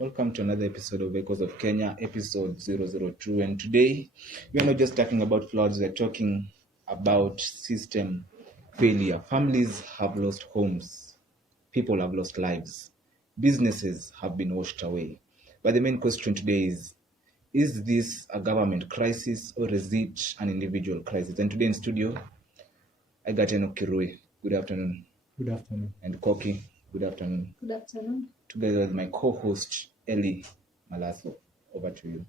Welcome to another episode of Echoes of Kenya, episode 002. And today, we are not just talking about floods, we are talking about system failure. Families have lost homes, people have lost lives, businesses have been washed away. But the main question today is this a government crisis or is it an individual crisis? And today in studio, I got Enoch Kirui. Good afternoon. Good afternoon. And Koki. Good afternoon. Good afternoon. Together with my co-host, Ellie Malaso. Over to you.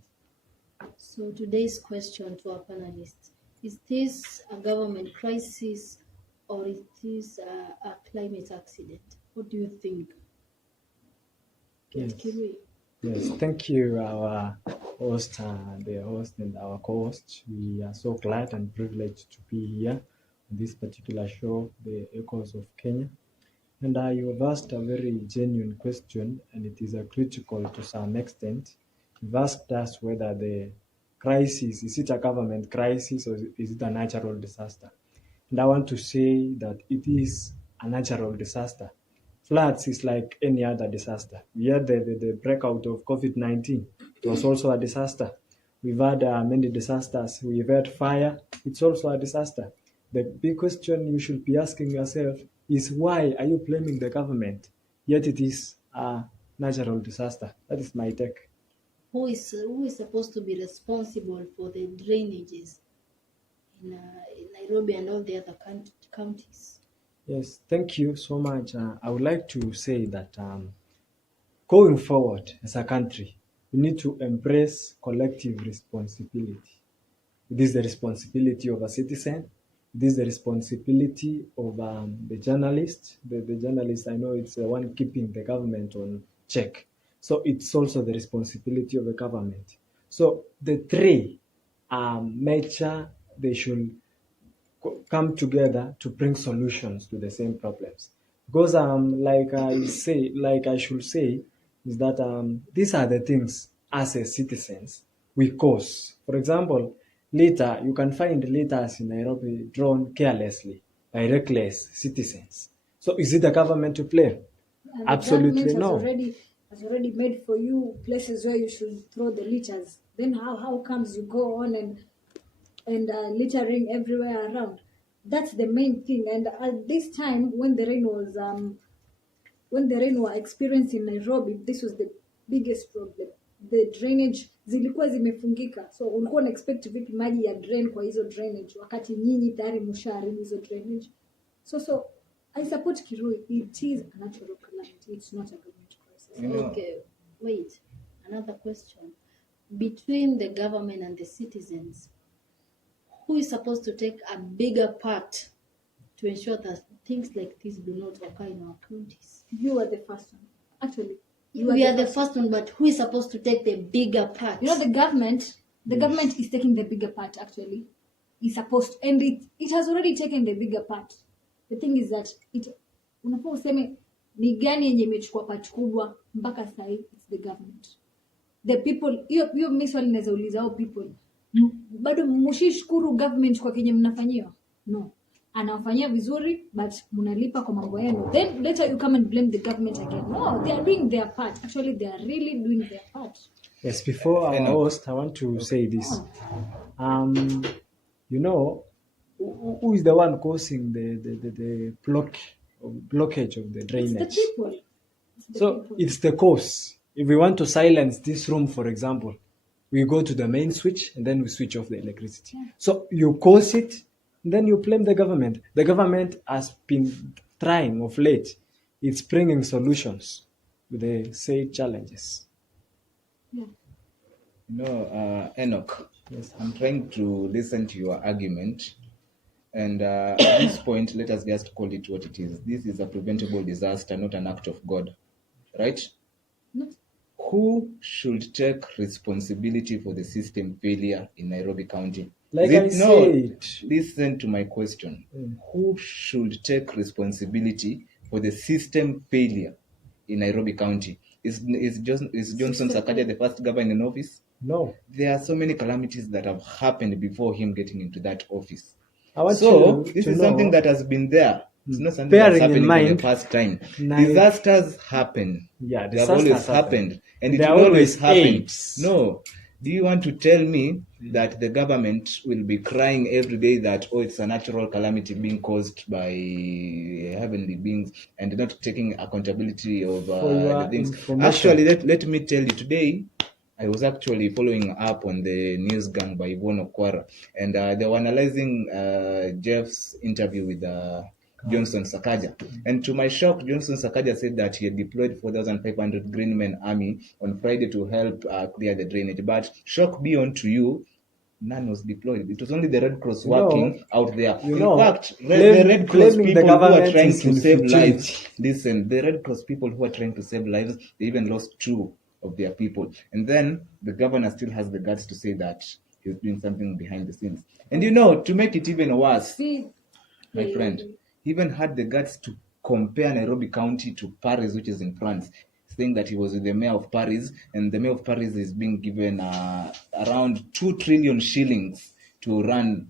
So today's question to our panelists, is this a government crisis or is this a climate accident? What do you think? Yes. Kirui. Yes, thank you, our host, the host and our co-host. We are so glad and privileged to be here on this particular show, The Echoes of Kenya. And you have asked a very genuine question, and it is a critical to some extent. You've asked us whether the crisis, is it a government crisis or is it a natural disaster? And I want to say that it is a natural disaster. Floods is like any other disaster. We had the breakout of COVID-19. It was also a disaster. We've had many disasters. We've had fire. It's also a disaster. The big question you should be asking yourself is, why are you blaming the government? Yet it is a natural disaster. That is my take. Who is supposed to be responsible for the drainages in Nairobi and all the other counties? Yes, thank you so much. I would like to say that going forward as a country, we need to embrace collective responsibility. It is the responsibility of a citizen. It is the responsibility of the journalist. The journalist, I know, it's the one keeping the government on check. So it's also the responsibility of the government. So the three major, they should come together to bring solutions to the same problems. Because like I should say, is that these are the things as a citizens we cause. For example, litter, you can find litters in Nairobi drawn carelessly by reckless citizens. So is it the government to blame? And Absolutely the no. government has already made for you places where you should throw the litters. Then how comes you go on and littering everywhere around? That's the main thing. And at this time, when the rain were experienced in Nairobi, this was the biggest problem. The drainage zilikuwa zimefungika, so ulikuwa expect vipi maji ya drain kwa hizo drainage wakati nyinyi tayari mshaharibu hizo drainage. So I support Kirui. It is a natural calamity. It's not a government crisis. Okay, wait. Another question. Between the government and the citizens, who is supposed to take a bigger part to ensure that things like this do not occur in our counties? You are the first one. Actually, We are the first one, but who is supposed to take the bigger part? You know, the government is taking the bigger part, actually. It's supposed to, and it has already taken the bigger part. The thing is that unafaa useme ni gani yenye imechukua part kubwa mpaka sasa it's the government. The people, hiyo miswali naweza uliza hao people. Bado mshishukuru government kwa kenye mnafanyiwa? No. Anawafanyia vizuri but mnalipa kwa mambo yenu. Then later you come and blame the government again. No, they are doing their part. Actually, they are really doing their part. Yes, before our host, I want to say this. You know, who is the one causing the blockage of the drainage? It's the people. It's the cause. If we want to silence this room, for example, we go to the main switch and then we switch off the electricity. Yeah. So you cause it, and then you blame the government. The government has been trying of late. It's bringing solutions to the said challenges. Yeah. Enoch, yes, I'm trying to listen to your argument. And at this point, let us just call it what it is. This is a preventable disaster, not an act of God. Right? No. Who should take responsibility for the system failure in Nairobi County? Listen to my question. Who should take responsibility for the system failure in Nairobi County? Is Johnson Sakaja the first governor in office? No. There are so many calamities that have happened before him getting into that office. This is something that has been there It's not something that's Bearing in happening for the mind, first time. Nai- Disasters happen. Yeah, They have disasters always happened. And it There will are always always happen. AIDS. No. Do you want to tell me that the government will be crying every day that, oh, it's a natural calamity being caused by heavenly beings and not taking accountability of For your the things? information. Actually, let me tell you, today I was actually following up on the News Gang by Yvonne Okwara, and they were analyzing Jeff's interview with Johnson Sakaja. And to my shock, Johnson Sakaja said that he had deployed 4,500 Green Men Army on Friday to help clear the drainage. But shock beyond to you, none was deployed. It was only the Red Cross working out there. In fact, the Red Cross blaming people the who are government trying is to save infutility. lives, listen, the Red Cross people who are trying to save lives, they even lost 2 of their people. And then the governor still has the guts to say that he's doing something behind the scenes. And to make it even worse, my friend, he even had the guts to compare Nairobi County to Paris, which is in France, saying that he was with the mayor of Paris, and the mayor of Paris is being given around 2 trillion shillings to run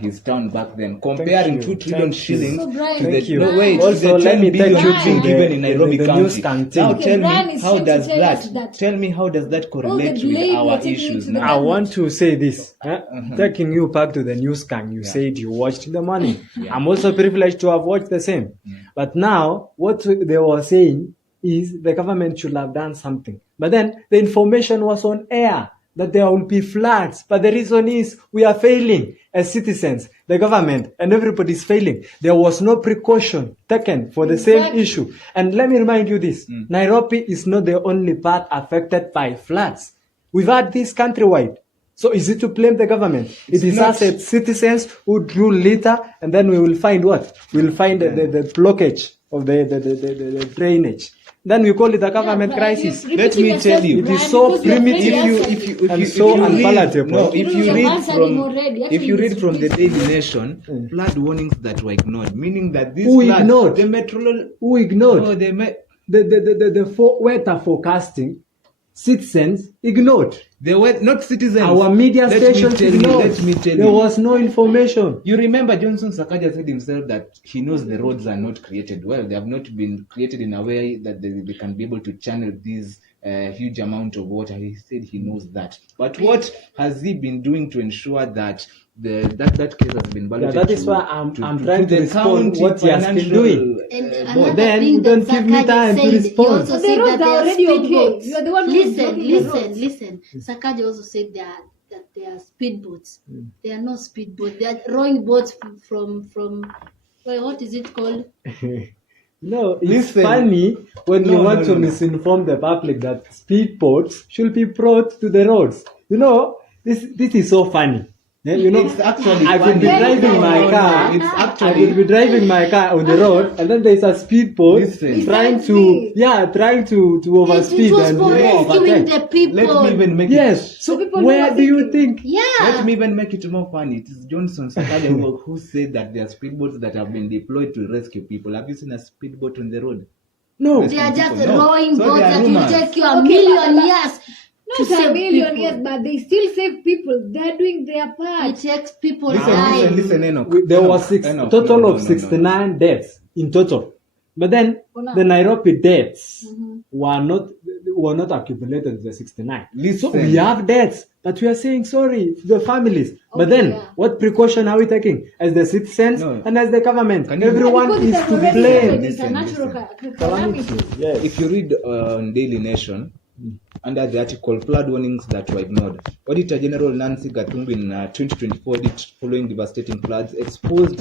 his town back then, comparing you. 2 trillion Thank you. shillings So, Brian, to the Thank you. no wait, Also, the let 10 me take billion you being to given in Nairobi the County. news canteen. Now Okay, tell Brian me, is how trying to does tell us that? that Tell me, how does that correlate with blame our we're taking issues it to the now? I want to say this. Taking you back to the news gang, you Yeah. said you watched in the morning. Yeah. I'm also privileged to have watched the same. But now, what they were saying is the government should have done something. But then the information was on air that there will be floods. But the reason is we are failing as citizens, the government, and everybody is failing. There was no precaution taken for the same Exactly. issue. And let me remind you this, Nairobi is not the only part affected by floods. We've had this countrywide. So is it to blame the government? It is not. us as citizens who do litter, and then we will find what? We will find the blockage of the drainage. Then we call it a government crisis. Let me tell you, it is so primitive and so unpalatable. No, if you You're read answering from already. if Actually, you read it's from the really Daily Nation, flood warnings that were ignored, meaning that these Who floods, ignored? the meteorological, Who ignored? no, The weather forecasting, citizens ignored. they were not citizens. Our media stations ignored. Let me tell you. There was no information. You remember Johnson Sakaja said himself that he knows the roads are not created well. They have not been created in a way that they can be able to channel these huge amount of water. He said he knows that. But what has he been doing to ensure that that case has been Yeah, balloted? that is to- why I'm to trying to the respond county what he has been financial, doing. And board. another Then thing you that don't give me Sakaja time to said, respond. He also So the said roads that are they are already okay. speedboats. You are the one who is blocking the roads. Listen. Sakaja also said that they are speedboats. They are not speedboats. They are rowing boats from well, what is it called? No, it's Listen. funny when you No, want no, to no, no. misinform the public that speedboats should be brought to the roads. This is so funny. Yeah, It's actually I will be funny. driving my No, car. it's I actually will be driving my car on the road, and then there's a speedboat Listen. trying to overspeed It was and for rescuing overtake. the people. Let me even make Yes. So The people who where are do you thinking- think? Yeah. Let me even make it more funny. It is Johnson Sakaja who said that there are speedboats that have been deployed to rescue people. Have you seen a speedboat on the road? No. They are just No. rowing So boats they are that will rumors. take you a Okay, million but- years to Not a save million people. years, but they still save people. They are doing their It part. takes people Listen, time. listen, Enoch. There Enoch, was Enoch, total no, of no, no, 69 deaths in total. But then For now. the Nairobi deaths were not accumulated to the 69. Listen. So we have deaths, but we are saying sorry to the families. But Okay, then yeah. what precaution are we taking as the citizens No. and as the government? Can you- Everyone Because it is has to already blame. happened. It's a Listen, natural calamity. Yes. If you read on Daily Nation, under the article "Flood Warnings That Were Ignored," Auditor General Nancy Gathungu in 2024 audit following devastating floods exposed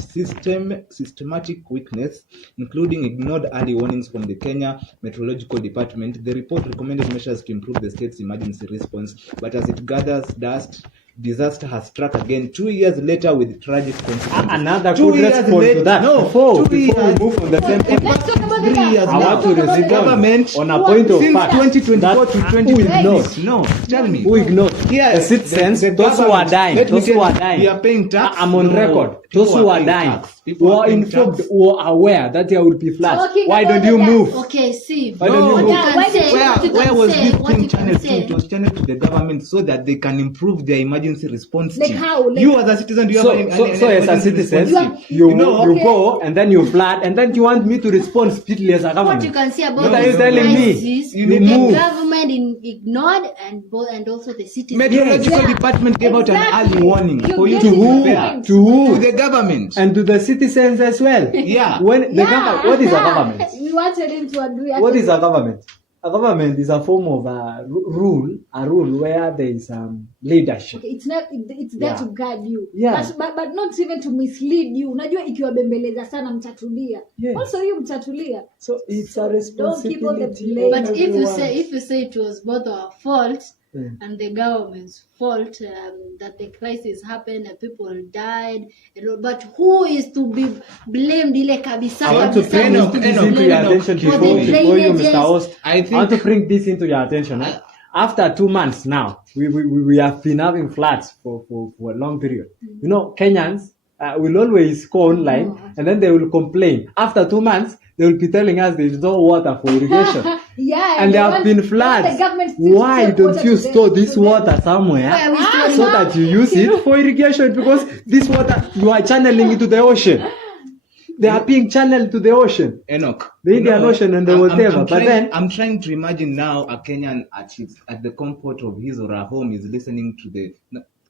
systematic weakness, including ignored early warnings from the Kenya Meteorological Department. The report recommended measures to improve the state's emergency response, but as it gathers dust, disaster has struck again 2 years later with tragic consequences. Another 2 good years response to later- that. No, Before 2 we years. move on the same topic. Let's talk about What the 3 years I want to now. respond Government on a point of since fact 2024 to that who 2026. ignored? No, tell me. Who ignored? Yeah, The citizens, the those who are government. dying, Let me those who tell are you, dying. we are paying tax. I'm on No, record. people Those who are paying dying, tax. People who are are paying informed, tax. who are aware that there will be floods. Talking Why about don't you the tax. move? Okay, see. Why don't you what move? you Yeah, can why say, don't you- what you Where can was say, this what thing you can channeled to? say. It was channeled to the government so that they can improve their emergency response Like team. how? Like- You as a citizen, do you So, have any so, so as a emergency citizen, response team? you, You know, you okay. go and then you flood and then you want me to respond speedily as a government. What you can say about What are this you telling me? crisis, You the need to move. government ignored and also the citizens. Meteorological Yeah. department gave out an Exactly. early warning You for you get to To who? prepare. To who? To the government. And to the citizens as well. Yeah. When the government, what is a government? We wanted him to agree. What is a government? A government is a form of a rule where there is leadership. Okay, it's not. It's there Yeah. to guide you. Yeah. But not even to mislead you. Unajua ikiwabembeleza sana mtatulia. Yes. Also you mtatulia. So it's a Don't keep all the responsibility. blame. of But if you everyone. say it was both our fault Mm. and the government's fault that the crisis happened and people died, but who is to be blamed? Ile kabisa. I want to kabisa bring who is Enoch, to be this Enoch, into your blamed? attention For before, the before you, drainages. Mr. Host. I I want to think bring this into your attention. After 2 months now, we have been having floods for a long period. You know, Kenyans will always go online and then they will complain. After 2 months, they will be telling us there is no water for irrigation. Yeah. And there have want- been they want floods. the government still to Why take don't water you to them- store this to them. water somewhere Why are we storing so it? that you use it for irrigation? Because this water you are channeling into the ocean. They are being channeled to the ocean. Enoch. The Indian Ocean and the whatever, but trying, then- I'm trying to imagine now a Kenyan at the comfort of his or her home is listening to the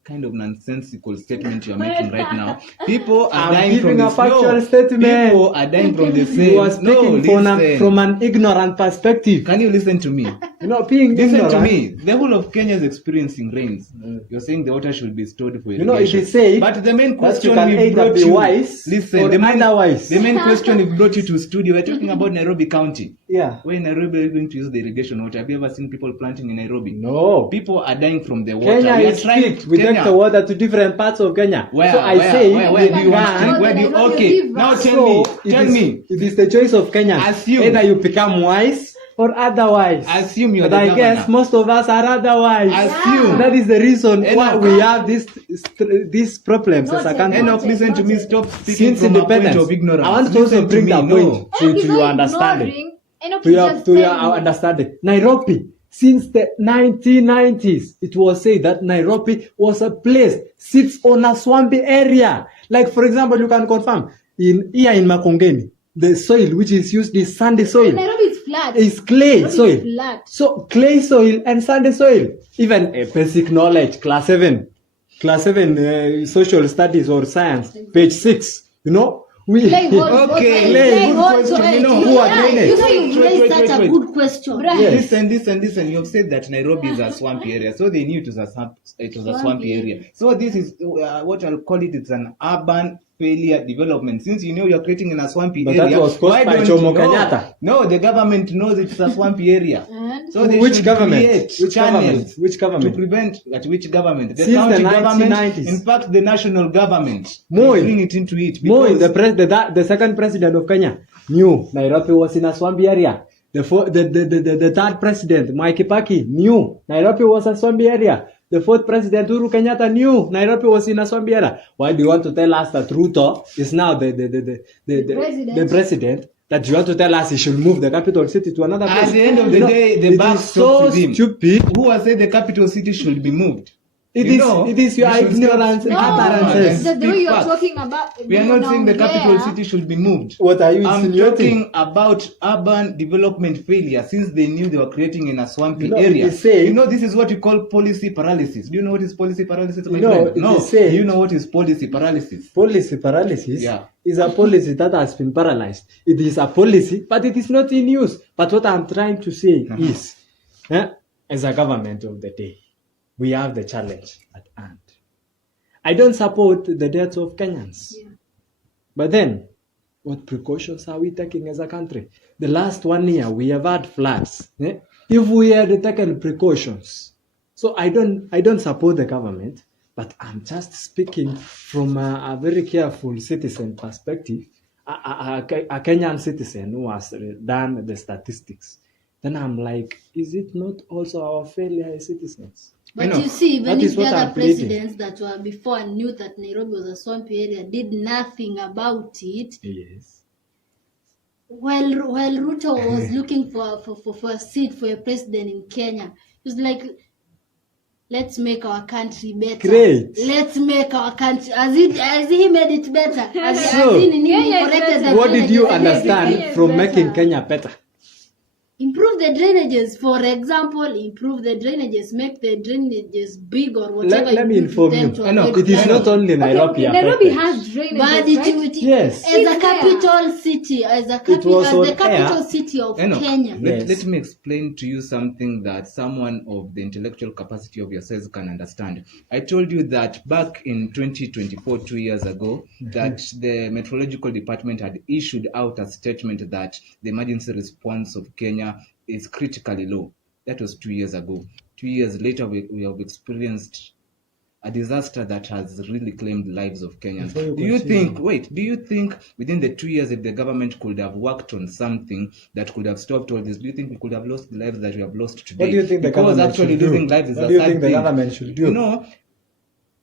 kind of nonsensical statement you are making right now. People are I'm dying from giving a this. factual No, statement. people are dying from the same. You are speaking from an ignorant perspective. Can you listen to me? You know, being Listen ignorant. to me. The whole of Kenya is experiencing rains. You're saying the water should be stored for You know, it irrigation. is said but the main that question you can we either brought be you. wise Listen, or the main, otherwise. the main question we brought you to studio. We're talking about Nairobi County. Yeah. Where in Nairobi are you going to use the irrigation water? Have you ever seen people planting in Nairobi? No. People are dying from the water. Kenya We are is trying. split. We take the water to different parts of Kenya. Where, so I where, say where do you can- want to? Where do you? Nairobi Okay, River. now tell So, me. it Tell is- me. It is the choice of Kenyans. Assume. Either you become wise or otherwise. Assume you're But the I guess governor. most of us are otherwise. Assume. That is the reason why Enoch. we have these problems as a Noted, country. Enoch, listen to me. Noted. Stop speaking Since from a point independence, of ignorance. I want to also Listen bring me. that No. point to He's your not understanding. ignoring. Enoch To is your just to your saying. understanding. Nairobi, since the 1990s, it was said that Nairobi was a place sits on a swampy area. Like for example, you can confirm here in Makongeni, the soil which is used is sandy soil. Nairobi is flat. Is clay Nairobi soil. is flat. So clay soil and sandy soil. Even a basic knowledge, class 7 social studies or science, page 6. You know, we Clay holds both Okay, sides. Clay, Clay good holds question, both you know, sides. who are Yeah, doing it? You know, you Wait, raised wait, such a wait. good question. Right. Yes. Listen. You've said that Nairobi is a swampy area, so they knew it was a swampy area. So this is what I'll call it. It's an urban failure development. Since you know you're creating in a swampy But that area, was caused why by don't Jomo you know? Kenyatta. No, the government knows it's a swampy area. And So they Which should government? create Which channels government? Which government? to prevent which government? The Since county the government. 1990s. In fact, the national government. Moi. They bring it into it. Moi, because- the second president of Kenya, knew Nairobi was in a swampy area. The third president, Mwai Kibaki, knew Nairobi was a swampy area. The fourth president, Uhuru Kenyatta, knew Nairobi was in a swampy area. Why do you want to tell us that Ruto is now the president? That you want to tell us he should move the capital city to another place? At the end of the You know, day, the it buck is stops so with him. stupid. Who has said the capital city should be moved? It You is- know, it is your we should stop ignorance speaking and ignorance utterances. and the way speak you're facts. talking about. We are not saying the capital Yeah. city should be moved. What are you I'm insinuating? talking about urban development failure since they knew they were creating in a swampy You know, it area. is said- You know, this is what you call policy paralysis. Do you know what is policy paralysis, my You know, friend? it No. is said- Do you know what is policy paralysis? Policy paralysis Yeah. is a policy that has been paralyzed. It is a policy, but it is not in use. But what I'm trying to say is, as a government of the day, we have the challenge at hand. I don't support the deaths of Kenyans. Yeah. But then, what precautions are we taking as a country? The last 1 year, we have had floods. If we had taken precautions, so I don't support the government, but I'm just speaking from a very careful citizen perspective. a Kenyan citizen who has done the statistics, then I'm like, is it not also our failure as citizens? But you see, even that if is the what other I'm pleading. presidents that were before and knew that Nairobi was a swampy area did nothing about it, Yes. while Ruto was looking for a seat for a president in Kenya, he was like, let's make our country better. Great. Let's make our country as he made it better. So, Kenya is corrected better. What did you Kenya is understand from better. making Kenya better? Improve the drainages, for example, improve the drainages, make the drainages big or whatever. Let me you do to inform them you. to I know, avoid It is not flooding. only Nairobi Nairobi affected. has drainage, But right? Yes. as It's a capital city, as was on the capital air. city of I know. Kenya. Yes. Let me explain to you something that someone of the intellectual capacity of your size can understand. I told you that back in 2024, 2 years ago, that the Meteorological Department had issued out a statement that the emergency response of Kenya is critically low. That was 2 years ago. 2 years later, we have experienced a disaster that has really claimed lives of Kenyans. Before you continue. Do you think within the 2 years, if the government could have worked on something that could have stopped all this, do you think we could have lost the lives that we have lost today? What do you think the Because government actually should do? losing lives is What a do you sad think the thing. government should do? You know,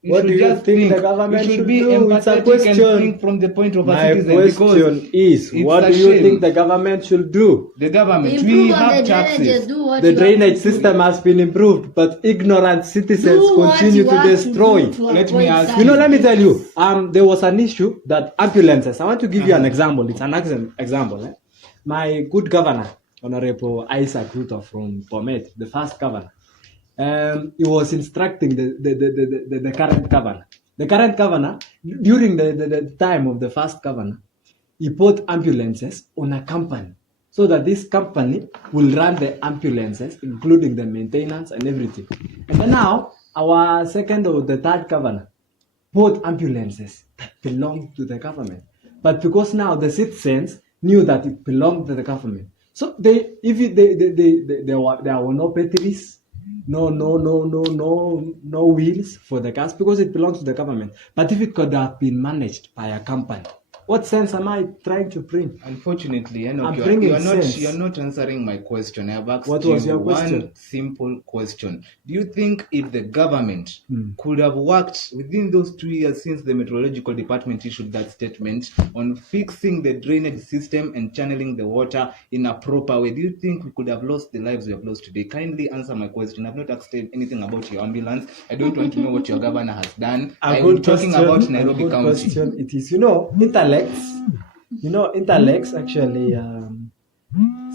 What do you just think the government we should be do? It's a empathetic question. and think from the point of a My citizen, because question is, it's what a do you shame. think the government should do? The government, we Improve on have the drainages, taxes. do what The you have drainage to do. system has been improved, but ignorant citizens Do what continue you to have to destroy. do to Let me avoid ask You know, such let me tell things. you, there was an issue that ambulances. I want to give you an example. It's an example. My good governor, Honorable Isaac Ruto from Bomet, the first governor, he was instructing the current governor. The current governor, during the time of the first governor, he put ambulances on a company so that this company will run the ambulances, including the maintenance and everything. And then now, our second or the third governor put ambulances that belong to the government. But because now the citizens knew that it belonged to the government, so there were no batteries, no wheels for the cars because it belongs to the government. But if it could have been managed by a company, what sense am I trying to bring? Unfortunately, I'm Enoch, bringing you're sense. not answering my question. I have asked What was you your question? one simple question. Do you think if the government could have worked within those 2 years since the Meteorological Department issued that statement on fixing the drainage system and channeling the water in a proper way, do you think we could have lost the lives we have lost today? Kindly answer my question. I've not asked anything about your ambulance. I don't want to know what your governor has done. I'm talking about Nairobi County. Question. It is, intellects actually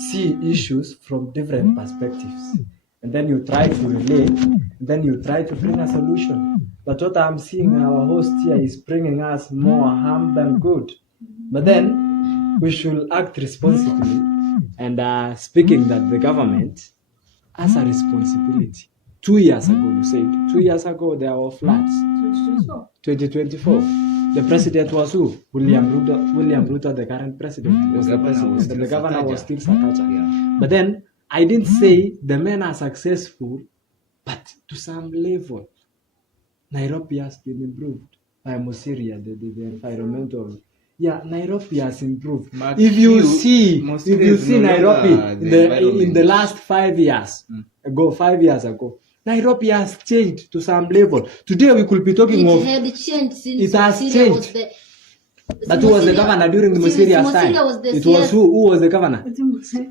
see issues from different perspectives, and then you try to relate, and then you try to bring a solution. But what I'm seeing our host here is bringing us more harm than good. But then we should act responsibly, and speaking that the government has a responsibility. 2 years ago, you said 2 years ago there were floods. 2024. The president was who? William Ruto, the current president. Was the president. was still The governor was still Sakaja. Sakaja. Yeah. But then I didn't say the men are successful, but to some level, Nairobi has been improved by Mosiria, the environmental. Yeah, Nairobi has improved. But If you you- see Mosiria is no Nairobi longer the in the environment. last 5 years ago, 5 years ago, Nairobi has changed to some level. Today we could be talking It of, had changed since It has Mosiria was changed. the. but who was the governor during since Mosiria's time? Mosiria was the It was CS. who was the governor?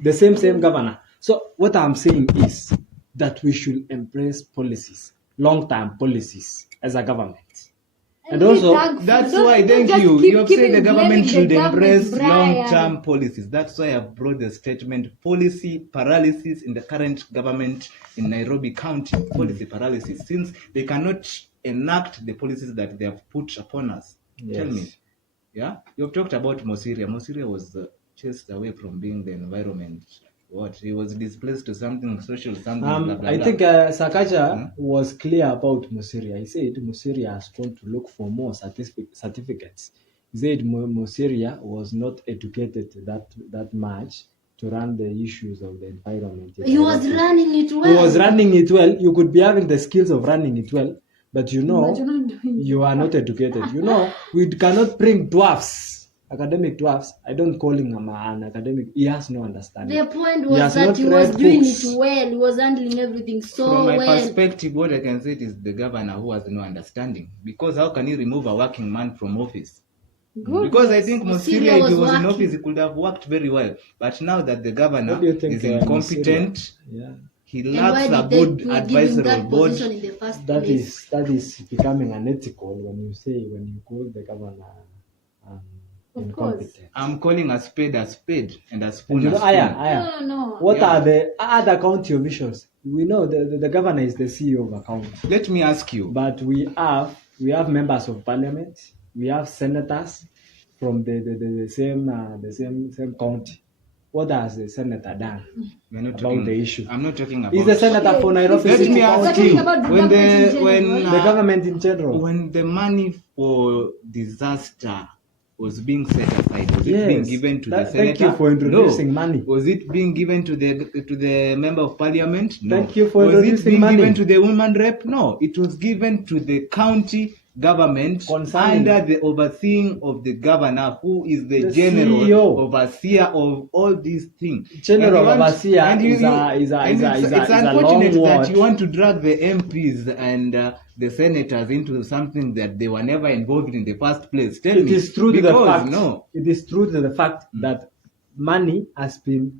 The same governor. So what I'm saying is that we should embrace policies, long-term policies as a government. And be also, thankful. That's Don't- why, don't thank just you. keep You have said the blaming government should government, embrace Brian. long-term policies. That's why I've brought the statement policy paralysis in the current government in Nairobi County. Policy paralysis, since they cannot enact the policies that they have put upon us. Tell Yes. me. Yeah? You've talked about Mosiria. Mosiria was chased away from being the environment. What? He was displaced to something social, something blah, blah, I blah. think Sakaja was clear about Mosiria. He said Mosiria has gone to look for more certificates. He said Mosiria was not educated that much to run the issues of the environment. He was running it well. He was running it well. You could be having the skills of running it well, but But you're not doing you are not educated. We cannot bring dwarfs academic dwarfs, I don't call him an academic. He has no understanding. The point He was has that not he was read doing books. it well. He was handling everything so From my well. perspective, what I can say is the governor who has no understanding. Because how can you remove a working man from office? Good. Because I think Musiria Musiria, if was he was in working. office, he could have worked very well. But now that the governor What do you think, is incompetent, Musiria? Yeah. he And why lacks a did they good give him advisory that board. position in the first That place? is becoming unethical when you call the governor Of incompetent. I'm calling a spade and a And spoon you a know, spoon. Aya, No. what Yeah. are the other county officials? We know the governor is the CEO of a county, Let me ask you. but we have members of parliament, we have senators from the same county. What has the senator done We're not about talking, the issue? I'm not talking about. He's the senator Okay, for Nairobi Let City me ask County. you. about the When government in when general. The government in general. when the money for disaster was being set aside, was it Yes. being given to the senator? Thank you for introducing No. money. Was it being given to the member of parliament? No. Thank you for Was it introducing being money. given to the woman rep? No. It was given to the county government Concerning- under the overseeing of the governor, who is the The general CEO. overseer of all these things. General And you want- overseer and you- is a- is a- and is a- it's is a- it's is a unfortunate long that word. you want to drag the MPs and the senators into something that they were never involved in the first place. Tell It me. is true to the Because, fact. No. It is true to the fact that money has been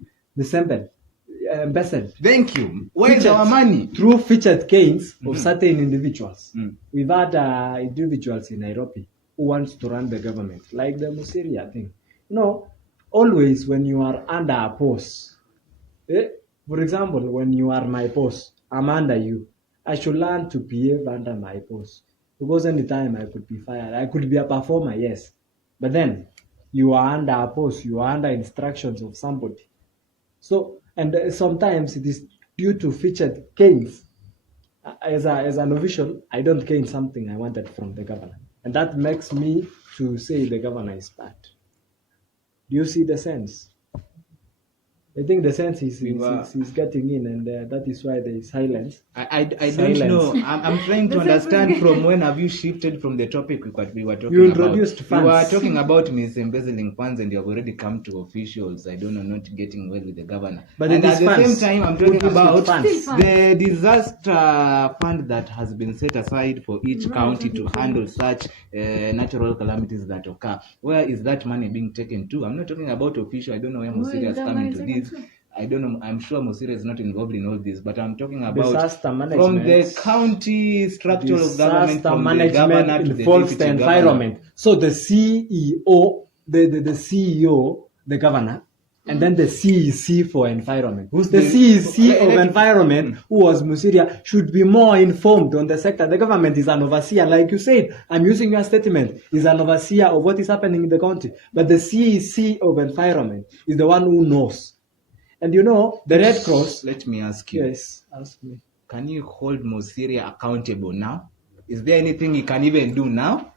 embezzled Thank you. Where is Featured our money? through featured gains of certain individuals. Mm. We've had individuals in Nairobi who wants to run the government, like the Musiria thing. Always when you are under a post, for example, when you are my boss, I'm under you. I should learn to behave under my boss, because anytime I could be fired. I could be a performer, yes, but then you are under a post. You are under instructions of somebody. So, and sometimes it is due to featured gains. As an official, I don't gain something I wanted from the governor, and that makes me to say the governor is bad. Do you see the sense? I think the sense is getting in, and that is why there is silence. I don't Silence. know. I'm trying to understand from when have you shifted from the topic we were talking You about. introduced We funds. were talking about embezzling funds, and you have already come to officials. I don't know, not getting well with the governor. But and it at is the funds. same time, I'm What talking is with about funds? the disaster fund that has been set aside for each county to handle such natural calamities that occur. Where is that money being taken to? I'm not talking about official. I don't know where Where Musiria is is that coming money to taken this. to? I don't know. I'm sure Musiria is not involved in all this, but I'm talking about Disaster management. from the county structure of government, Disaster from the governor management to the involves deputy the environment. So the CEO, the CEO, the governor, and then the CEC for environment. Who's the the- CEC of let- environment, who was Musiria, should be more informed on the sector. The government is an overseer, like you said. I'm using your statement. Is an overseer of what is happening in the country, but the CEC of environment is the one who knows. And the Red Cross. Let me ask you. Yes, ask me. Can you hold Musiria accountable now? Is there anything he can even do now?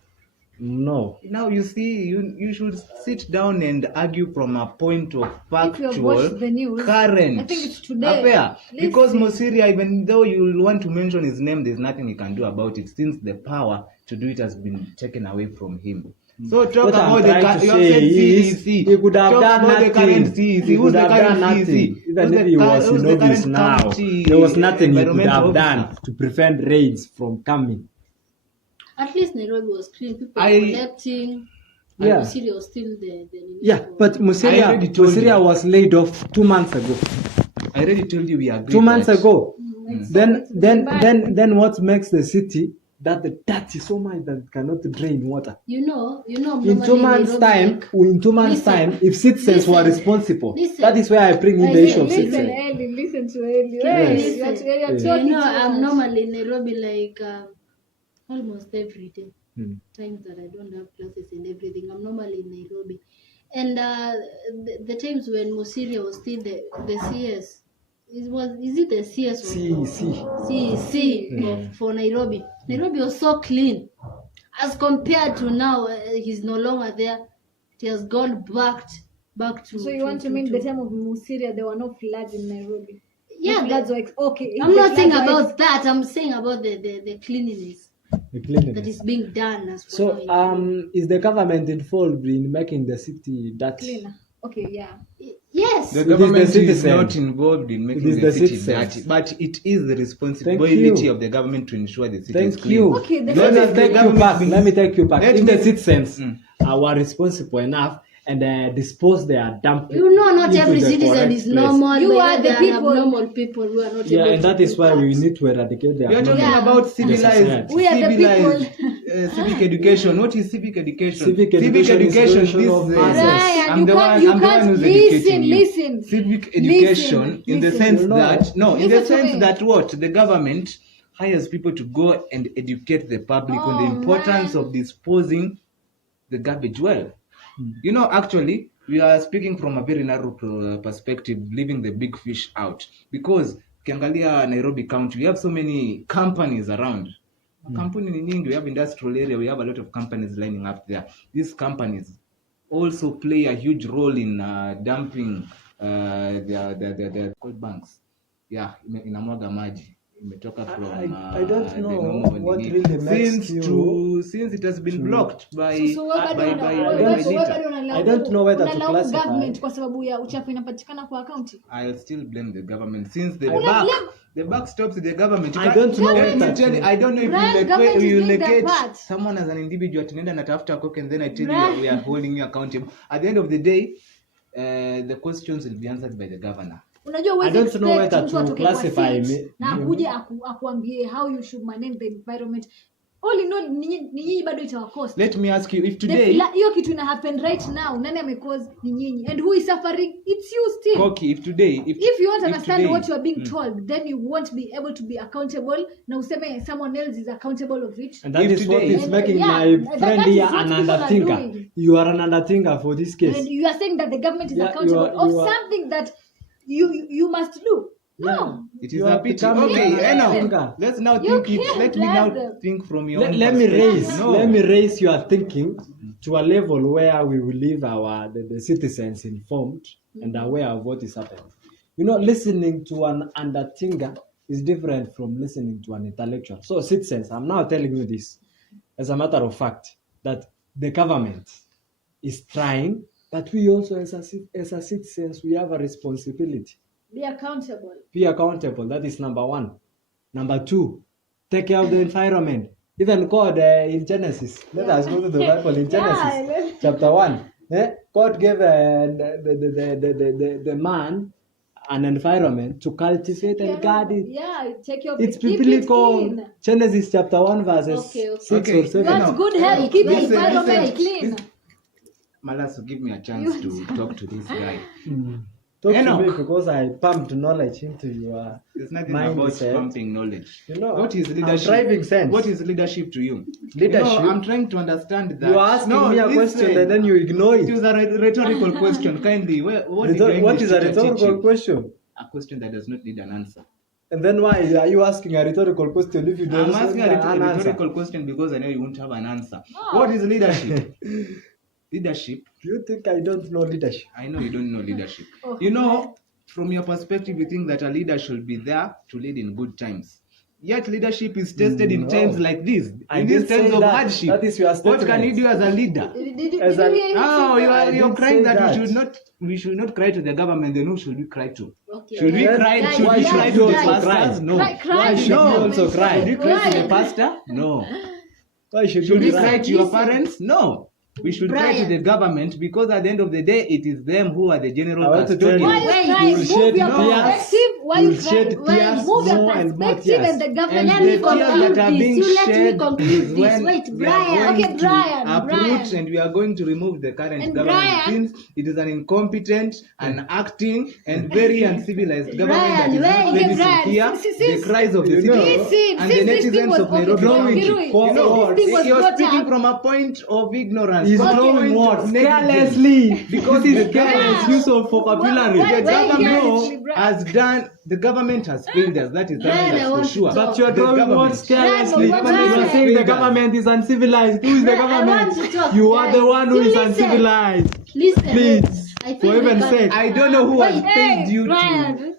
No. Now you see, you should sit down and argue from a point of If you have factual, watched the news, current I think it's today. affair. Let's Because see. Musiria, even though you want to mention his name, there's nothing he can do about it since the power to do it has been taken away from him. So talk What I'm about the trying to you have say said is CEC. he could have Talk done about the nothing. current CEC. He Who's could the have current done CEC? nothing. Even Who's if the he cur- was who's in the office current now, county there was nothing he could environmental have done officer? to prevent rains from coming. At least Nairobi was clean. People I- collecting. Yeah. And Musiria was still the Yeah, but I already told Musiria you. was laid off 2 months ago. I already told you we agreed. 2 months that- ago. It's Then what makes the city that the dirt is so much that it cannot drain water? You know. In normally 2 months' Nairobi, time, Listen. if citizens were Listen. responsible, Listen. that is where I bring in the issue of Listen, citizens. Ellie, listen to Ellie. Can you Hey, listen? you're Yeah. talking too I'm much. normally in Nairobi like almost every day. Times that I don't have classes and everything, I'm normally in Nairobi. And the times when Musiria was still the CS, is it the CS or CEC for Nairobi? Nairobi was so clean as compared to now. He's no longer there. It has gone back to. So you want to mean the time of Musiria, there were no floods in Nairobi? Yeah, No floods were okay. I'm The not saying floods were about that. I'm saying about the cleanliness. The that cleanliness. is being done as for So, now in is the government involved in making the city dirty? Cleaner. Okay, yeah. yes. The It is the government is citizen. not involved in making is the the city citizens. dirty, but it is the Thank responsibility you. of the government to ensure the city is Thank clean. you. Okay, the Let me citizens- take you government back. being- Let me take you back. Let If me- the citizens Mm. are responsible enough and dispose their dump. You know, not into every the citizen correct is place. normal. You but are the there people. normal people who are not Yeah, able and to that do is why we that. need to eradicate their We are talking Yeah. about civilized, society. We are the civilized civic education. What is civic education? Civic education is education of masses. Brian, I'm you the can't- one. you I'm the can't- one who's listen, educating you. listen. Civic education, in the listen. sense You know. that no, in the Listen to sense me. that what the government hires people to go and educate the public on the Oh, importance man. of disposing the garbage well. You know, actually, we are speaking from a very narrow perspective, leaving the big fish out. Because ukiangalia Nairobi County, we have so many companies around. Kampuni ni nyingi, we have industrial area, we have a lot of companies lining up there. These companies also play a huge role in dumping their cold banks. Yeah, inamwaga maji. Imetoka from I don't the know normal what nini. really makes since it has been to- blocked by So wewe bado by una- by wewe by bado- wewe Jita. bado unalaumu- I don't know whether to unalaumu classify. government kwa sababu ya uchafu inapatikana kwa akaunti. I'll still blame the government since the Una back blame- the buck stops with the government. You I can't- don't know let me whether tell you, to- I don't know if Brian, you government is you doing their locate part. someone as an individual tunaenda natafuta coke and then I tell Brian. you we are holding you accountable. At the end of the day, the questions will be answered by the governor. Unajua I huwezi don't know expect whether mtu to atoke kwa classify seat me- na akuje akuambie how you should manage the environment. All in all, ni nyinyi bado itawacost. Let me ask you if The today hiyo kitu ina happen right now, nani amecause? Ni nyinyi. And who is suffering? It's you still. Koki, if today If you won't understand today- what you are being told, then you won't be able to be accountable. Na useme someone else is accountable of it. And that If is what today- is And, making yeah, my that friend is here what an people are underthinker. doing. You are an underthinker for this case. And you are saying that the government is Yeah, accountable you of are- something that you must do. No. it is You a are pity. becoming Okay, an now underthinker. let's now You think it. can't Let me now blame them. think from your Let, own let me perspective. raise No. let me raise your thinking to a level where we will leave the citizens informed and aware of what is happening. You know, listening to an underthinker is different from listening to an intellectual. So citizens, I'm now telling you this as a matter of fact, that the government is trying, but we also as a citizens, we have a responsibility. Be accountable. Be accountable. That is number one. Number two, take care of the environment. Even God in Genesis, let us go to the Bible in Genesis, Yeah. chapter 1. God gave the man an environment to cultivate and guard it. Yeah, take your It's keep it biblical. clean. Genesis chapter 1, verses Okay, okay. 6 Okay. or 7. You God's know, good health. Keep the listen, environment listen. clean. Malasu, give me a chance to talk to this guy. Talk Enoch. to me because I pumped knowledge into your There's nothing about mindset. pumping knowledge. You know, What is I'm leadership? driving sense. What is leadership to you? Leadership? You know, I'm trying to understand that. You are asking me a listen. question and then you ignore It it. was a rhetorical question. Kindly, what did your What English is a teacher teach rhetorical you? question? A question that does not need an answer. And then why are you asking a rhetorical question if you don't I'm asking have a an answer? rhetorical question because I know you won't have an answer. Oh. What is leadership? Leadership, Do you think I don't know leadership? I know you don't know leadership. Oh, You know, from your perspective, you think that a leader should be there to lead in good times. Yet leadership is tested in No. times like this. I In these didn't say times of that. hardship. That is your What can you statement. do as a leader? Did you As a- hear him No, say you that? are you're didn't crying say that that. we should not cry to the government, then who should we cry to? Okay. Should we Yes. cry? Guys, Should we guys, cry to the guys. pastors? No. Cry Why to should the you government. also cry? Should we cry to Cry. the pastor? No. Why should Should you we cry? cry to your Listen. parents? No. We should cry to Brian. the government because at the end of the day, it is them who are the general I want to tell you. Why custodians. you Wait, crying? you will shed Move your tears. perspective. Why You you will shed crying? Why? tears Move your more and more perspective tears. and the government. Let And me the tears conclude that are this. being You let me shed conclude is this. when Wait, we are Brian. going Okay, to Brian, uproot Brian. and we are going to remove the current And government Brian. since it is an incompetent and acting and very uncivilized government Brian, that is not wait, ready to Brian, hear since- the cries of the you know- citizens Since and the this thing netizens was of Nairobi flowing County. for You know, words. This thing was you're brought speaking up. from a point of ignorance. He's from a throwing point words of negligence. carelessly Because This the is careless government- use of vocabulary. Why- The why government carelessly, Brian? has done. The government has failed us. That is Brian, I that's for want to sure. talk. But you're The throwing government- words carelessly. Brian, You are saying the government is uncivilized. Who is the Brian, I government? want to talk, You are the guys. one who You is listen. uncivilized. Listen. Please, I think for we heaven's can- sake. I don't know who has Wait, paid you to. Brian.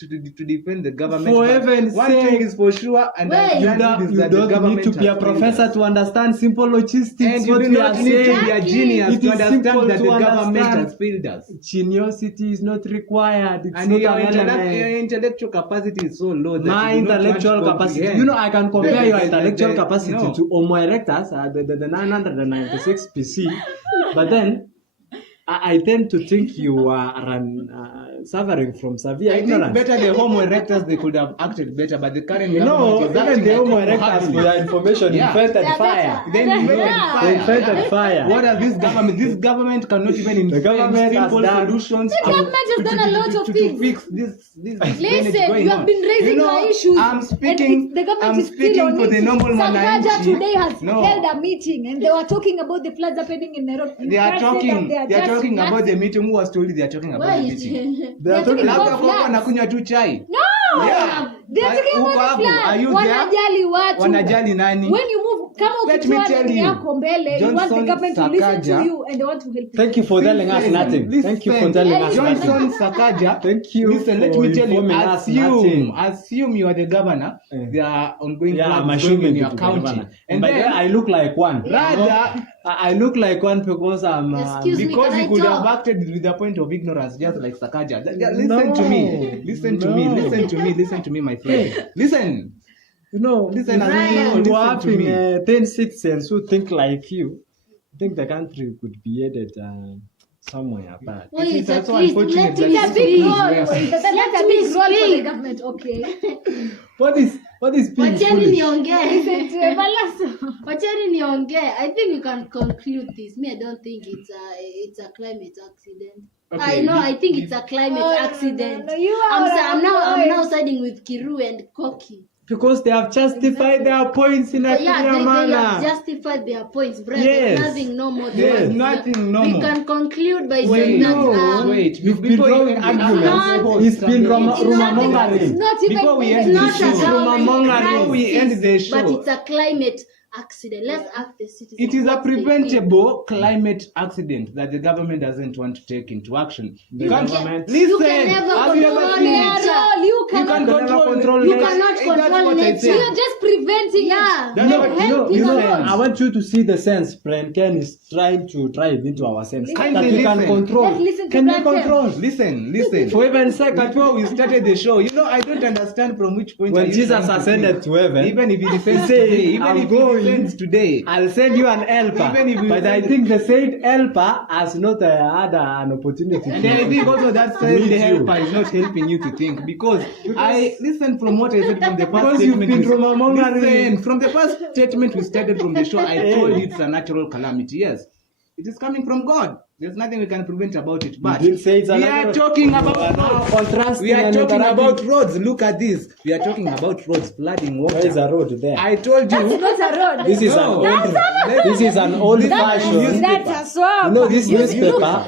to defend the government. For but heaven's one thing sake. is for sure, and Wait. I You guarantee don't, is you that the don't government need to be a has failed professor us. to understand simple logistics. And you what do we not are need to saying. be a genius It to is understand simple that the to government understand. has failed us. Geniosity is not required. It's And not your, an element. your intellectual capacity is so low that My you do not want intellectual to capacity. comprehend. You know, I can compare your intellectual the- capacity no. to Homo erectus, the 996 PC, but then I tend to think you are suffering from severe I think ignorance. better the Homo erectus, they could have acted better, but the current No, government is even acting the like Homo Homo erectus, habilis. for your information, Yeah. invented They're fire. better. Then invented Yeah. They fire. invented fire. What are this government? This government cannot even invent government has simple done- solutions. The government has done a lot of to things. fix this drainage Listen, going you have on. been raising You know, your issues. I'm and speaking. the government I'm is still speaking on for the it. normal Sakaja Mwananchi. today has No. held a meeting and they were talking about the floods happening in Nairobi. You They are can't say talking. that They are just talking about nuts. the meeting. Who was told they are talking about the Wait. meeting? They are talking about Labda kwa floods. wanakunywa tu chai. No! Yeah. They're talking Uko about hapo. the Are you floods. there? Wanajali watu. Wanajali nani? When you move, kama Let me ukitoa tell nani you, yako mbele, you want the Johnson government to listen Sakaja- to you and they want to help you. Thank you for telling us Listen, nothing. Thank you for telling us nothing. Johnson Sakaja. Thank you Listen, let for me tell you. informing us nothing. Assume you are the governor. There are ongoing Yeah, I'm floods going assuming in your to be county, governor. and by the way, then I look like one. rather. I look like one because I'm. Excuse me, Because can he I could have talk? acted with the point of ignorance, just like Sakaja. No, Listen to me. Listen to me. no. Listen to me. Listen to me, my friend. Listen. You know, Listen, if Brian, you listen have to me. in 10 citizens who think like you, I think the country could be headed somewhere apart. Wait, It is at also least unfortunate let that me That's a it's big speak. role. Yes. That's a me big role for the speak. government, okay? What is being Wacheni foolish? niongee. Listen to Everlasting. Wacheni niongee. I think we can conclude this. Me, I don't think it's a climate accident. Okay, I know. I think it's a climate Oh, no, accident. no, you are I'm right. now siding with Kiru and Koki. Because they have justified their points in a Yeah, clear they have manner. justified their points, brother. Yes. There's nothing normal. Yes. Nothing normal. We can conclude by Wait, saying that no, wait. You've been Before drawing you- arguments. It's been It's not rumor-mongering. It's not even Before we even end it's the not show, a government rumor-mongering. Before we end the crisis, show, but it's a climate accident. Let's ask the citizens. it is a what they think. preventable climate accident that the government doesn't want to take into action. The You can't- government- Listen, You can never have you ever control seen nature. it? You You cannot can control You nature. cannot That's control what I nature. said. You're just preventing Yeah. it. That's You're what- helping You know, alone. I want you to see the sense Friend Ken is trying to drive into our sense. Kindly That we can listen. control. Let's listen to Can we Brian Ken. control? Listen. For heaven's sake, Before we started the show, I don't understand from which point. when are you Jesus trying to ascended think. to heaven, Even if he descends He said, today, even "I'm if he going. descends today, I'll send you an helper. Even if you But I send- think the said helper has not had an opportunity and I think also that says Meet the you. helper is not helping you to think because I listen from what I said from the past Because you've statement. been rumor-mongering. Listen, from the first statement we started from the show, I told you it's a natural calamity. Yes, it is coming from God. There's nothing we can prevent about it. But didn't say it's a we are natural- talking You are about now roads. contrasting We are and talking interacting. about roads. Look at this. We are talking about roads, flooding water. There is a road there. I told you. That's not a road. This is No. this is an old That's fashioned. a swamp. You know this Look, newspaper.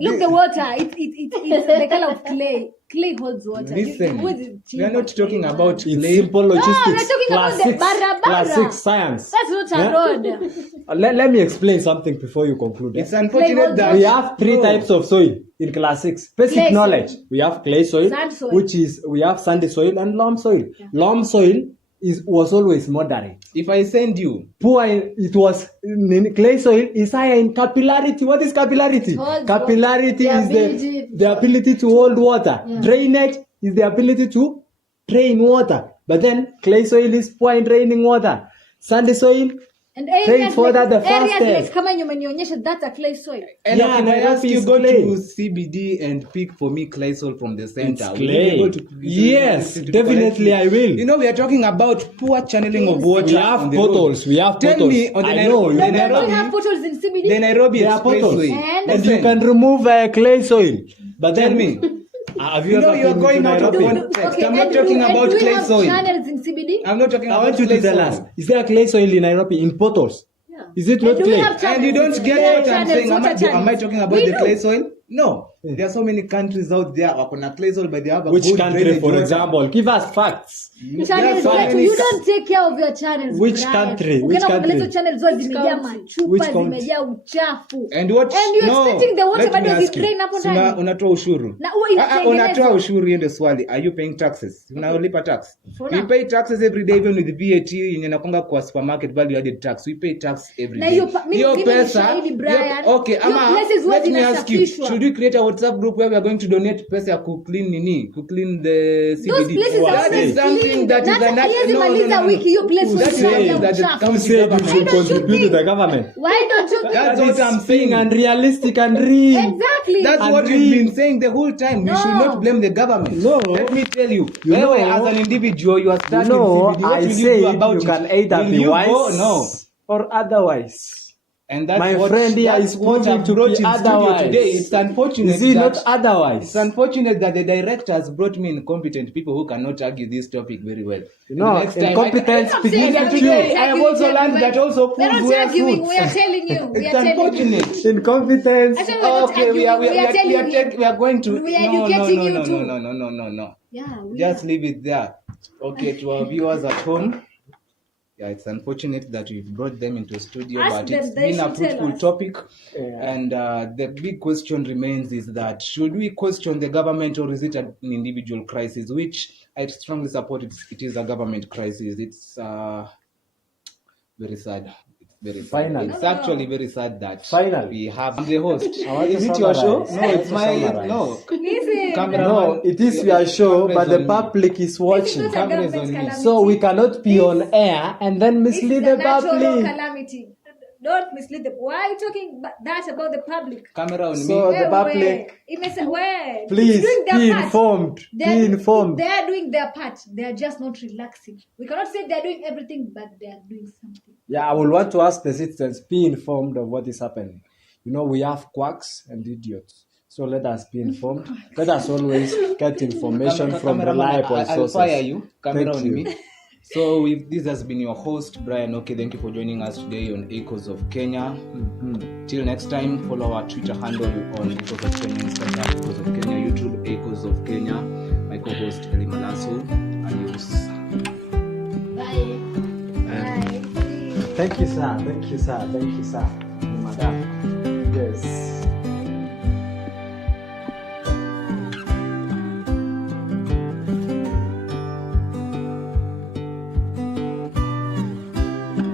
look the water. It's the color of clay. Clay holds water. Listen, Who is it? we are not talking about It's clay. simple logistics. we're talking about class the six, barabara. class 6 science. That's not a Yeah? road. Let me explain something before you conclude. It's eh? unfortunate that We have three No. types of soil in class 6. Basic Clay soil. knowledge. We have clay soil, Sand soil. which is we have sandy soil and loam soil. Loam soil was always moderate. If I send you, Poor it was clay soil is higher in capillarity. What is capillarity? Holds Capillarity water. is The ability- the ability to hold water. Drainage is the ability to drain water. But then clay soil is poor in draining water. Sandy soil, And Take areas further like, the areas fastest. like kama yenye umenionyesha, that's a clay soil. and Yeah, if I ask Nairobi you is go clay. to CBD and pick for me clay soil from the center, It's will you be clay. able to- Yes, to definitely I will. You know, we are talking about poor channeling of water. we have on the potholes. road. We have Tell potholes. me on the I Nairobi, know, the you Don't never- we have Nairobi, potholes in CBD? the Nairobi There are potholes. Expressway. And- And you Listen, can remove clay soil. But tell then, me. have You know ever you're been going to out of Nairobi? context. I'm not talking about do we clay have soil. channels in CBD? I'm not talking I about want you clay to tell soil. us, is there clay soil in Nairobi in potholes? Yeah. Is it And not do we clay? have And you don't get Clay what I'm channels, saying. Am water I channels? talking about We the do. clay soil? No. There are so many countries out there. Wakona Claysol, but they have a Which good country, drainage for water. example? Give us facts. Channels so zetu, many you don't take care of your channels. Which Brian. country? Ukienda Which kuangalia hizo country? channels zote zimejaa country? machupa, Which country? zimejaa uchafu. And what? And you're expecting the water let me bado ask you. zidrain hapo So ndani? unatoa ushuru. Na huwa inatengenezwa. Unatoa ushuru, hiyo ndio swali. Are you paying taxes? Unalipa tax? For We now. pay taxes every day, even with the VAT yenye nakonga kwa supermarket value added tax. We pay tax every Na day. hiyo mimi ni shahidi, Brian. Okay, Hiyo ama places huwa let me ask you, zinasafishwa. should we create a WhatsApp group where we are going to donate pesa ya ku clean the CBD? Those places are That already is something clean. that is That's- an haiwezi maliza wiki, hiyo place That was is full ya that the uchafu. county Said you government- should don't you contribute to think- the government. Why don't you That's That what is I'm being saying. unrealistic and real. Exactly. That's And what real. we've been saying the whole time. We No. should not blame the government. No. Let me tell you. You know- As an individual, you are You stuck know, in CBD. What I will you say do about you it? can either Will be you wise go? No. or otherwise. And that's My what, friend here that's is what proving I've to brought be in studio otherwise. today. It's unfortunate Is it that not otherwise? it's unfortunate that the directors brought me incompetent people who cannot argue this topic very well. You know, The next time, incompetence I, begins and with today you. I have also learned that also We're fools not wear arguing. suits. We are telling you. We It's are telling you. unfortunate. Incompetence. Actually, we're not Okay, we are arguing. We are telling you. we are going to We are educating you too. no. Yeah, we Just are. leave it there. Okay, to our viewers at home. Yeah, it's unfortunate that we've brought them into studio, Ask but them, it's they been a should tell fruitful us. topic. Yeah. And the big question remains is that should we question the government or is it an individual crisis? Which I strongly support. It is a government crisis. It's very sad. It's very sad. Finally. It's actually very sad that Finally. we have. I'm the host. I want to Is it your show? summarize. No, I want it's to my summarize. no. Listen. Cameraman. No, it is your show, Cameras but the on me. public is watching. This is not a Cameras government on me. calamity. So we cannot be on air and then This is mislead a the natural public. calamity. Don't mislead the. Why are you talking that about the public? Camera on So me. the public, Where? please Doing their be part. informed. Be informed. They are doing their part. They are just not relaxing. We cannot say they are doing everything, but they are doing something. Yeah, I will want to ask the citizens, be informed of what is happening. You know, we have quacks and idiots. So let us be informed. Let us always get information from reliable I'll sources. fire you. Camera Thank on you. me. So this has been your host, Brian. Okay, thank you for joining us today on Echoes of Kenya. Till next time, follow our Twitter handle on Echoes of Kenya, Instagram, Echoes of Kenya, YouTube, Echoes of Kenya. My co-host, Eli Malaso. Adios. Bye. Bye. Thank you, sir. Thank you, sir. Thank you, sir. Madam. Yes.